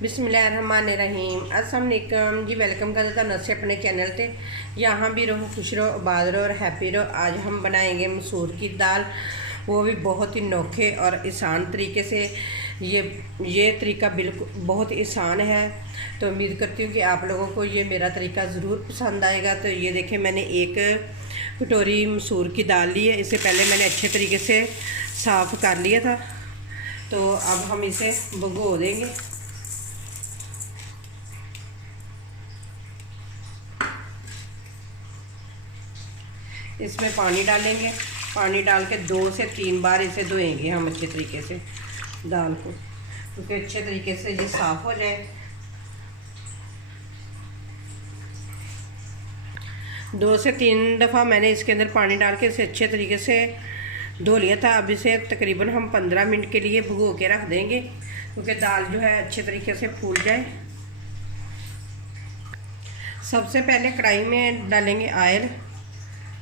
बिस्मिल्लाहिर्रहमानिर्रहीम। अस्सलाम वालेकुम जी। वेलकम करता था नसे अपने चैनल पे। यहाँ भी रहो, खुश रहो, आबाद रहो और हैप्पी रहो। आज हम बनाएंगे मसूर की दाल, वो भी बहुत ही नोखे और आसान तरीके से। ये तरीका बिल्कुल बहुत आसान है, तो उम्मीद करती हूँ कि आप लोगों को ये मेरा तरीका ज़रूर पसंद आएगा। तो ये देखें, मैंने एक कटोरी मसूर की दाल ली है। इसे पहले मैंने अच्छे तरीके से साफ़ कर लिया था, तो अब हम इसे भिगो देंगे। इसमें पानी डालेंगे, पानी डाल के 2 से 3 बार इसे धोएंगे हम अच्छे तरीके से दाल को, क्योंकि अच्छे तरीके से ये साफ़ हो जाए। 2 से 3 दफ़ा मैंने इसके अंदर पानी डाल के इसे अच्छे तरीके से धो लिया था। अब इसे तकरीबन हम 15 मिनट के लिए भिगो के रख देंगे, क्योंकि दाल जो है अच्छे तरीके से फूल जाए। सबसे पहले कढ़ाई में डालेंगे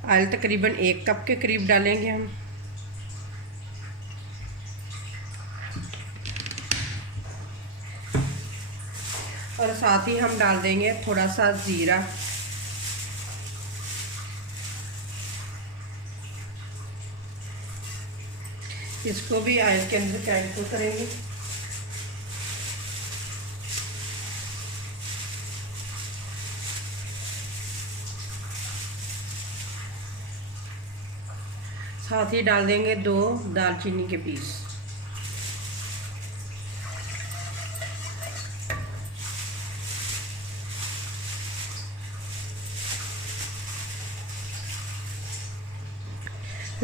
ऑयल तकरीबन 1 कप के करीब डालेंगे हम। और साथ ही हम डाल देंगे थोड़ा सा ज़ीरा। इसको भी ऑयल के अंदर फ्राई करेंगे। साथ ही डाल देंगे 2 दालचीनी के पीस।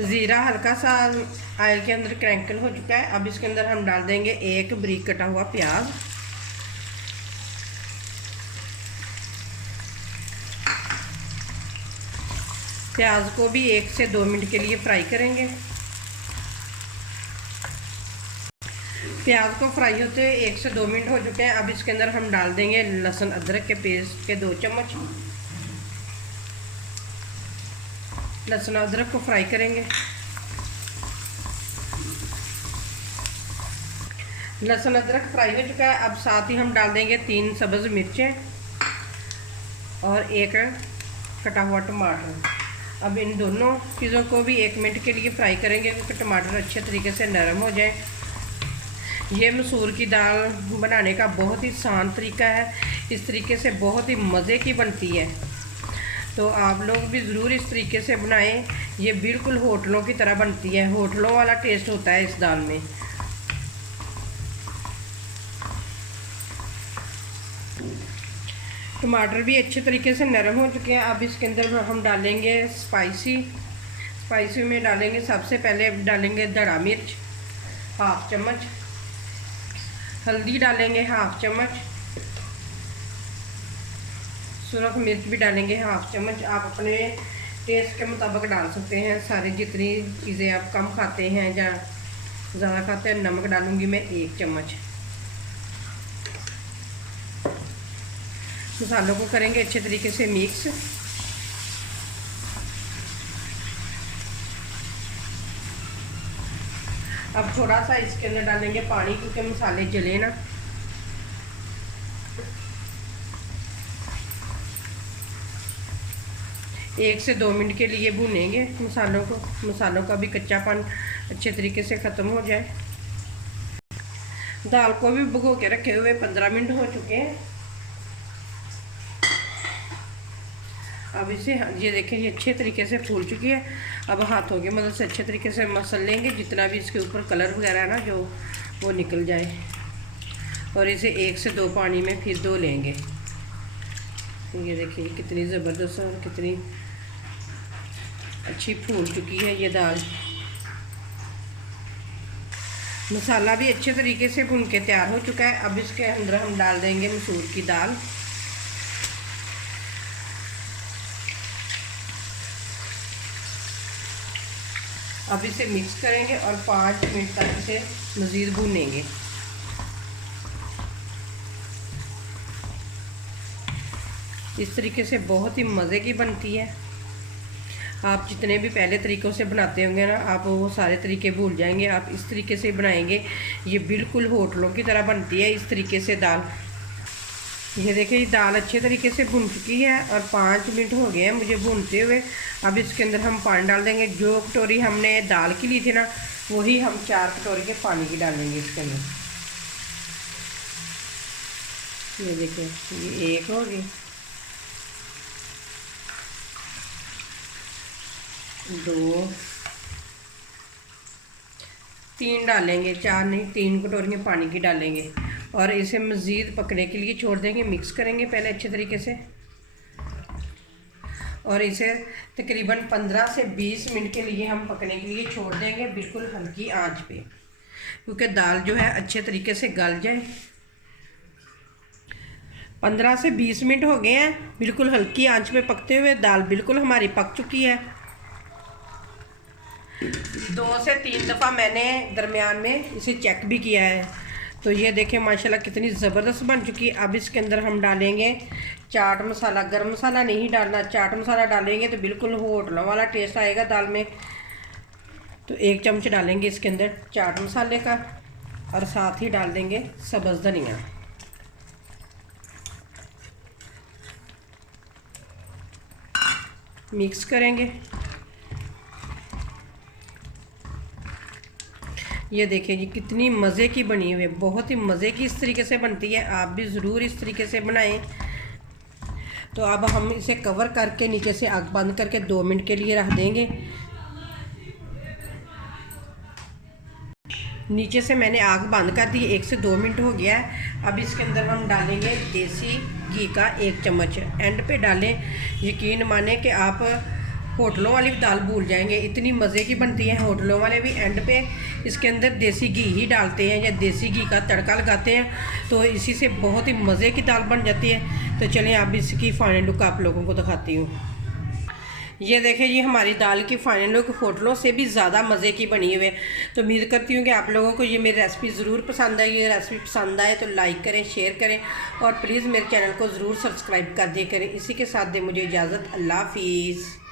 ज़ीरा हल्का सा ऑयल के अंदर क्रैंकल हो चुका है। अब इसके अंदर हम डाल देंगे 1 बारीक कटा हुआ प्याज। प्याज को भी 1 से 2 मिनट के लिए फ्राई करेंगे। प्याज को फ्राई होते 1 से 2 मिनट हो चुके हैं। अब इसके अंदर हम डाल देंगे लहसुन अदरक के पेस्ट के 2 चम्मच। लहसुन अदरक को फ्राई करेंगे। लहसुन अदरक फ्राई हो चुका है। अब साथ ही हम डाल देंगे 3 सब्ज़ मिर्चें और 1 कटा हुआ टमाटर। अब इन दोनों चीज़ों को भी 1 मिनट के लिए फ्राई करेंगे, क्योंकि टमाटर अच्छे तरीके से नरम हो जाए। ये मसूर की दाल बनाने का बहुत ही आसान तरीका है। इस तरीके से बहुत ही मज़े की बनती है, तो आप लोग भी ज़रूर इस तरीके से बनाएं। ये बिल्कुल होटलों की तरह बनती है, होटलों वाला टेस्ट होता है इस दाल में। टमाटर भी अच्छे तरीके से नरम हो चुके हैं। अब इसके अंदर हम डालेंगे स्पाइसी में डालेंगे। सबसे पहले डालेंगे धड़ा मिर्च 1/2 चम्मच, हल्दी डालेंगे 1/2 चम्मच, सुरख मिर्च भी डालेंगे 1/2 चम्मच। आप अपने टेस्ट के मुताबिक डाल सकते हैं, सारी जितनी चीज़ें आप कम खाते हैं या ज़्यादा खाते हैं। नमक डालूँगी मैं 1 चम्मच। मसालों को करेंगे अच्छे तरीके से मिक्स। अब थोड़ा सा इसके अंदर डालेंगे पानी, क्योंकि मसाले जले ना। एक से 2 मिनट के लिए भूनेंगे मसालों को, मसालों का भी कच्चापन अच्छे तरीके से ख़त्म हो जाए। दाल को भी भिगो के रखे हुए 15 मिनट हो चुके हैं। अब इसे ये देखें, ये अच्छे तरीके से फूल चुकी है। अब हाथों की मदद से अच्छे तरीके से मसल लेंगे, जितना भी इसके ऊपर कलर वगैरह है ना जो, वो निकल जाए। और इसे 1 से 2 पानी में फिर धो लेंगे। ये देखिए कितनी ज़बरदस्त और कितनी अच्छी फूल चुकी है ये दाल। मसाला भी अच्छे तरीके से भून के तैयार हो चुका है। अब इसके अंदर हम डाल देंगे मसूर की दाल। अब इसे मिक्स करेंगे और 5 मिनट तक इसे मज़ीद भूनेंगे। इस तरीके से बहुत ही मज़े की बनती है। आप जितने भी पहले तरीक़ों से बनाते होंगे ना, आप वो सारे तरीके भूल जाएंगे। आप इस तरीके से बनाएंगे, ये बिल्कुल होटलों की तरह बनती है इस तरीके से दाल। ये देखिए, ये दाल अच्छे तरीके से भुन चुकी है और 5 मिनट हो गए हैं मुझे भूनते हुए। अब इसके अंदर हम पानी डाल देंगे। जो कटोरी हमने दाल की ली थी ना, वही हम 4 कटोरी के पानी की डालेंगे इसके अंदर। ये देखिए, ये 1 होगी, 2, 3 डालेंगे, 4 नहीं 3 कटोरियाँ पानी की डालेंगे और इसे मज़ीद पकने के लिए छोड़ देंगे। मिक्स करेंगे पहले अच्छे तरीके से और इसे तकरीबन 15 से 20 मिनट के लिए हम पकने के लिए छोड़ देंगे, बिल्कुल हल्की आंच पे, क्योंकि दाल जो है अच्छे तरीके से गल जाए। 15 से 20 मिनट हो गए हैं बिल्कुल हल्की आंच पे पकते हुए। दाल बिल्कुल हमारी पक चुकी है। 2 से 3 दफ़ा मैंने दरमियान में इसे चेक भी किया है। तो ये देखें माशाल्लाह कितनी ज़बरदस्त बन चुकी है। अब इसके अंदर हम डालेंगे चाट मसाला। गरम मसाला नहीं डालना, चाट मसाला डालेंगे तो बिल्कुल होटलों वाला टेस्ट आएगा दाल में। तो 1 चम्मच डालेंगे इसके अंदर चाट मसाले का और साथ ही डाल देंगे सब्ज़ धनिया। मिक्स करेंगे। ये देखिए जी कितनी मज़े की बनी हुई है, बहुत ही मज़े की इस तरीके से बनती है। आप भी ज़रूर इस तरीके से बनाएं। तो अब हम इसे कवर करके नीचे से आग बंद करके 2 मिनट के लिए रख देंगे। नीचे से मैंने आग बंद कर दी, 1 से 2 मिनट हो गया है। अब इसके अंदर हम डालेंगे देसी घी का 1 चम्मच। एंड पे डालें, यकीन माने कि आप होटलों वाली भी दाल भूल जाएंगे, इतनी मज़े की बनती है। होटलों वाले भी एंड पे इसके अंदर देसी घी ही डालते हैं या देसी घी का तड़का लगाते हैं, तो इसी से बहुत ही मज़े की दाल बन जाती है। तो चलें अब इसकी फाइनल लुक आप लोगों को दिखाती हूँ। ये देखें जी, हमारी दाल की फाइनल लुक होटलों से भी ज़्यादा मज़े की बनी हुई है। तो उम्मीद करती हूँ कि आप लोगों को ये मेरी रेसिपी ज़रूर पसंद आई। ये रेसिपी पसंद आए तो लाइक करें, शेयर करें और प्लीज़ मेरे चैनल को ज़रूर सब्सक्राइब कर दिया करें। इसी के साथ दे मुझे इजाज़त। अल्लाह हाफिज़।